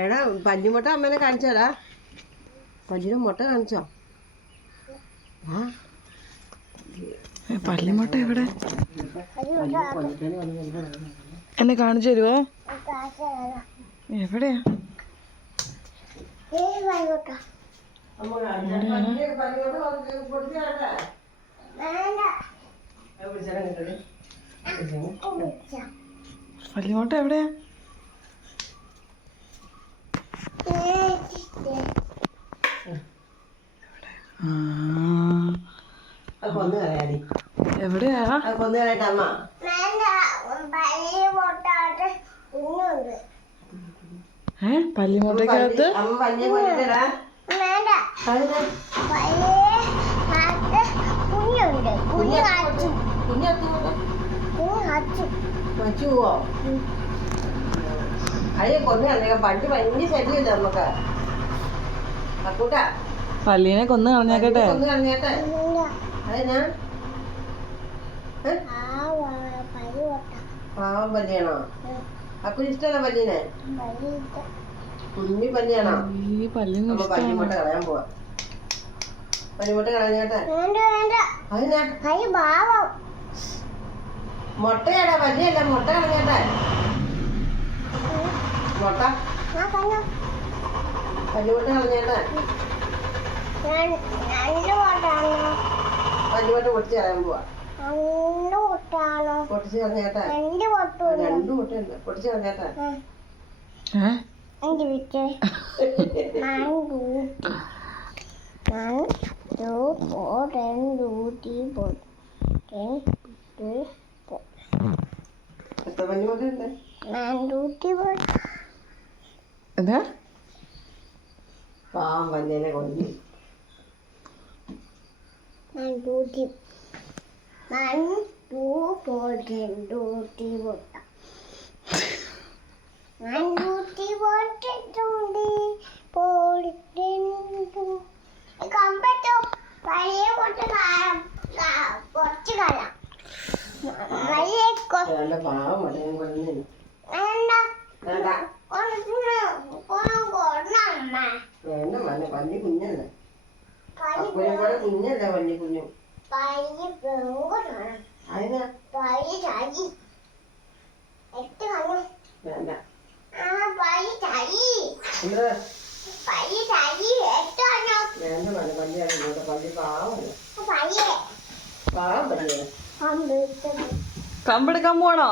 എടാ പല്ലിമുട്ട അമ്മേനെ കാണിച്ചോടാ. പല്ലിന് മുട്ട കാണിച്ചോ? ആ പല്ലിമുട്ട എവിടെ? എന്നെ കാണിച്ചു തരുമോ? എവിടെയാ? പല്ലിമുട്ട എവിടെയാ? എവിടെയാ? പല്ലിമുട്ടക്കകത്ത് പല്ലിനെ കൊന്നു കളഞ്ഞേക്കട്ടെ. പാവം പല്ലിയാണോ? അക്കുന് ഇഷ്ടമല്ല പല്ലിനെ? കുഞ്ഞു പല്ലിയാണോ? ഈ പല്ലിന് പല്ലിമുട്ട കളയാൻ പോവാ. പല്ലിമുട്ട കളഞ്ഞേട്ടെ. അതിനാ മുട്ടയാടാ, പല്ലിയല്ല. മുട്ട കളഞ്ഞേട്ടെ. മുട്ട പല്ലിമുട്ട കളഞ്ഞേട്ടെ. പല്ലിമുട്ട പൊട്ടിച്ച് കളയാൻ പോവാ. പൊട്ടിച്ച് കളഞ്ഞേട്ടെ. 2 മുട്ടയുണ്ട്. പൊട്ടിച്ച് കളഞ്ഞേട്ടെ. എത്ര പല്ലിമുട്ടയുണ്ട്? എന്താ? പാവം പല്ലിനെ കൊല്ലി. പാവം പല്ലിനെ കൊല്ലുന്നു. വേണ്ട മനെ, പല്ലി കുഞ്ഞല്ലേ. അപ്പനെ പോലെ കുഞ്ഞല്ലേ പല്ലി. കുഞ്ഞു അതിനാ വേണ്ട. വേണ്ട മനെ, പല്ലിയാണ് ഇങ്ങോട്ട്. പല്ലി പാവമല്ല. പാവം പല്ലിയാണ്. കമ്പെടുക്കാൻ പോണോ?